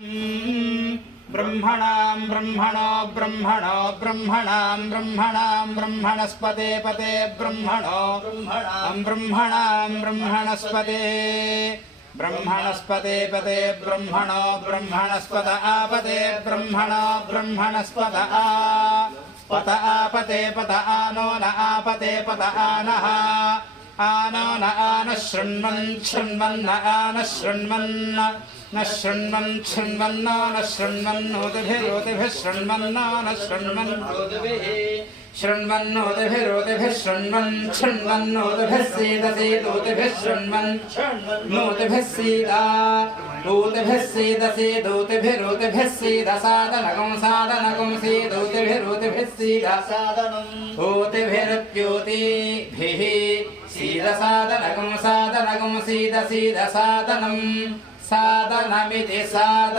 ब्रह्मणां ब्रह्मणो ब्रह्मणो ब्रह्मणां ब्रह्मणां ब्रह्मणस्पते पते ब्रह्मणो ब्रह्मणां ब्रह्मणस्पते ब्रह्मणस्पते पते ब्रह्मणो ब्रह्मणस्पत आपते ब्रह्मणो ब्रह्मणस्पत पत आपते पत आनो न आपते पत आनः आनो न आन शृण्वन् शृण्वन् न आन शृण्वन् न शृण्वन् शृण्वन्नो न शृण्वन्नोतिभिरोतिभिः शृण्वन्नो न शृण्वन्नोतिभिः शृण्वन्नोतिभिरोतिभिः शृण्वन् शृण्वन्नोतिभिः सीदसीदोतिभिः शृण्वन् नोतिभिः सीदा ऊतिभिः सीदसीदोतिभिरोतिभिः सीदसादनगं सादनगं सीदोतिभिरोतिभिः सीदसादनम् ऊतिभिरुत्योतिभिः सीदसादनगं सादनगं सीदसीदसादनम् सादनमिति साद